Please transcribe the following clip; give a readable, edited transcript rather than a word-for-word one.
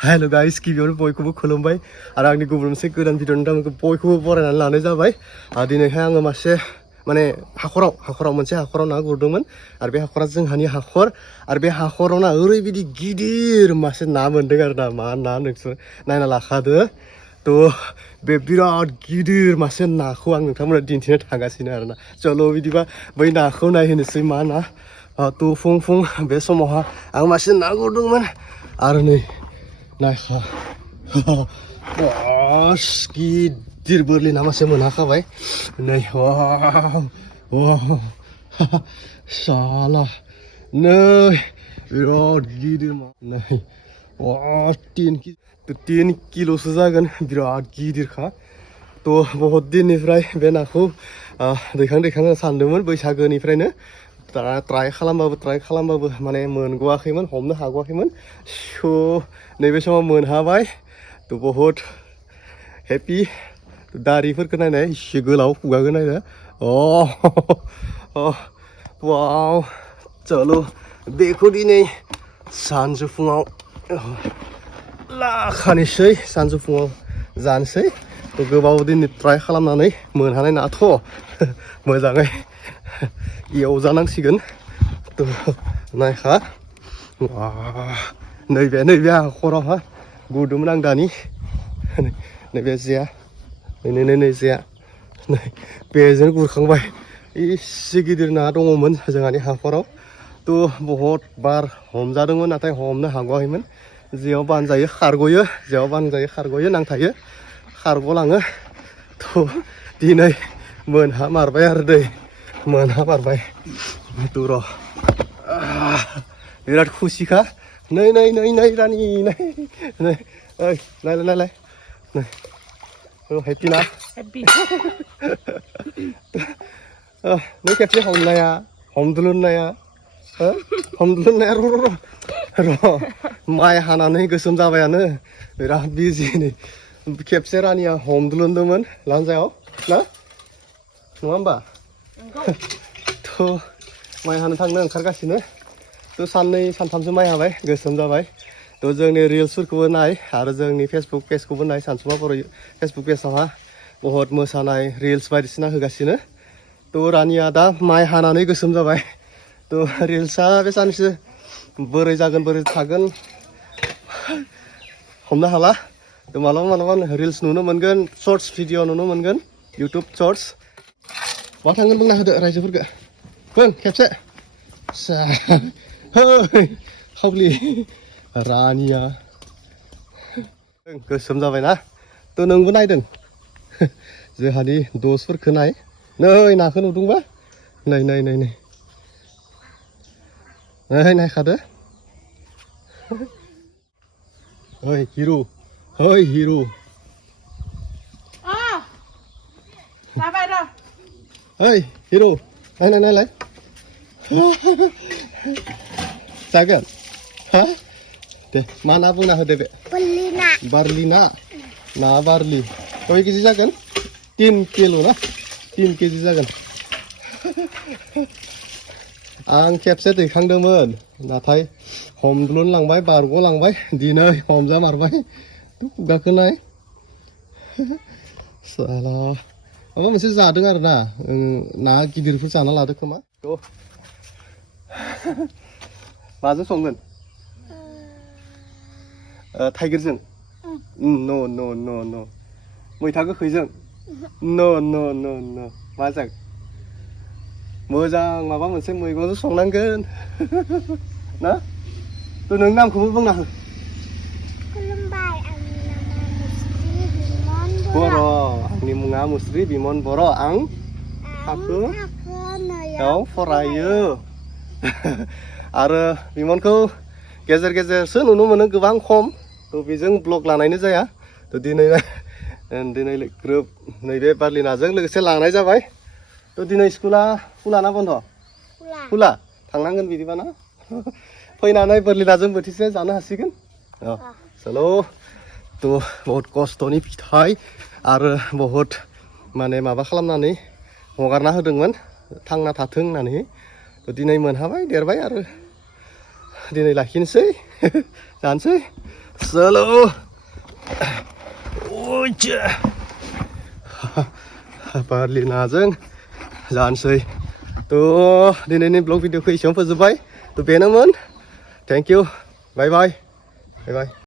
Hello guys, गिबियावनो बयखौबो खुलुमबाय आरो आंनि गुबुन मोनसे गोदान भिडिअ नोंथांमोनखौ बयखौबो बरायनानै लानाय जाबाय दिनैहाय आङो मासे माने हाखराव मोनसे हाखराव ना गुरदोंमोन आरो बे हाखरा जोंहानि हाखर आरो बे हाखराव ना ओरैबायदि गिदिर मासे ना मोनदों आरो ना मा ना नोंसोर नायना लाखादो तो बे बिराद गिदिर मासे नाखौ आं नोंथांमोननो दिन्थिनो थांगासिनो आरो ना चलो बिदिबा बै नाखौ नायहोनोसै मा ना तो फुं बे समावहा आं मासे ना गुरदोंमोन आरो नै नायखा बास गिदिर बोरलि ना मासे मोनहाखाबाय नै वाव साला नै बिराद गिदिर नै वाव 3 किल'सो जागोन बिराद गिदिरखा तो बहुत दिननिफ्राय बे नाखौ दैखां सानदोंमोन बैसागोनिफ्रायनो ट्राय खालामबाबो माने मोनगवाखैमोन हमनो हागवाखैमोन स' नैबे समाव मोनहाबाय तो बहुत हेपि दारिफोरखौ नायनाय एसे गोलाव खुगाखौ नायना वाव चलो बेखौ दिनै सानजौफुङाव लाखानोसै सानजौफुङाव जानोसै तो गोबाव दिन ट्राय खालामनानै मोनहानाय नाथ' मोजाङै एवजानांसिगोन तो नायखा नैबे हाखरावहा गुरदोंमोन आं दानि नैबे जेया नै जेया बेजों गुरखांबाय एसे गिदिर ना दङमोन जोंहानि हाखराव तो बहुत बार हमजादोंमोन नाथाय हमनो हागवाखैमोन जेयाव बानजायो खारगयो नांथायो खारगलाङो तो दिनै मोनहा मारबाय आरो दै मोनहा मारबाय तो र' बिराद खुसिखा नै रानि नै ओइ नायलाय नै हेपि ना हेपि नों खेबसे हमदुलुननाया र' माइ हानानै गोसोम जाबायानो बिराद बिजि खेबसे रानिया हमदुलुनदोंमोन लानजायाव ना नङा होमबा थ' माइ हानो थांनो ओंखारगासिनो तो साननै सानथामसो माइ हाबाय गोसोम जाबाय तो जोंनि रिल्सफोरखौबो नाय आरो जोंनि फेसबुक पेजखौबो नाय सानसुमा बर' फेसबुक पेजावहा बहुत मोसानाय रिल्स बायदिसिना होगासिनो तो रानिया दा माइ हानानै गोसोम जाबाय तो रिल्सआ बे सानैसो बोरै जागोन बोरै थागोन हमनो हाला तो मालाबा रिल्स नुनो मोनगोन शर्ट्स भिडिअ नुनो मोनगोन इउटुब शर्ट्स मा थांगोन बुंना होदो रायजोफोरखौ बुं खेबसे hey खावलि रानिया गोसोम जाबायना तो नोंबो नायदों जोंहानि दसफोरखौ नाय नै नाखौ नुदोंबा नै नायखादो ओइ हिरु ओइ हिरु नायलाय जागोन हा दे मा ना बुंना होदो बे बारलि ना बारलि खय केजि जागोन 3 किल' ना 3 केजि जागोन आं खेबसे दैखांदोंमोन नाथाय हमदुलुन लांबाय बारग'लांबाय दिनै हमजा मारबाय तो खुगाखौ नाय साला माबा मोनसे जादों आरो ना गिदिरफोर जाना लादो खोमा तो माजों संगोन थाइगिरजों न' मैथा गोखैजों न' माजों मोजां माबा मोनसे मैगंजों संनांगोन ना तो नों नामखौबो बुंना हो खुलुमबाय आंनि नामा मुस्रि बिमन बर' आंनि मुङा मुस्रि बिमन बर' आं थाखो नैआव फरायो आरो बिमनखौ गेजेरसो नुनो मोनो गोबां खम तो बेजों ब्लग लानायनो जाया तो दिनै ग्रोब नैबे बारलि नाजों लोगोसे लांनाय जाबाय तो दिनै स्कुला खुला बन्द खुला थांनांगोन बिदिबा ना फैनानै बारलि नाजों बोथिसे जानो हासिगोन चलो तो बहुत खस्थ'नि फिथाइ आरो बहुत माने माबा खालामनानै हगारना होदोंमोन थांना थाथों होननानै तो दिनै मोनहाबाय देरबाय आरो दिनै लाखिनोसै जानोसै चलो ओइचा बारलिनाजों जानोसै थ' दिनैनि ब्लग भिडिअखौ एसेयावनो फोजोबबाय थ' बेनोमोन थेंक इउ बाय बाय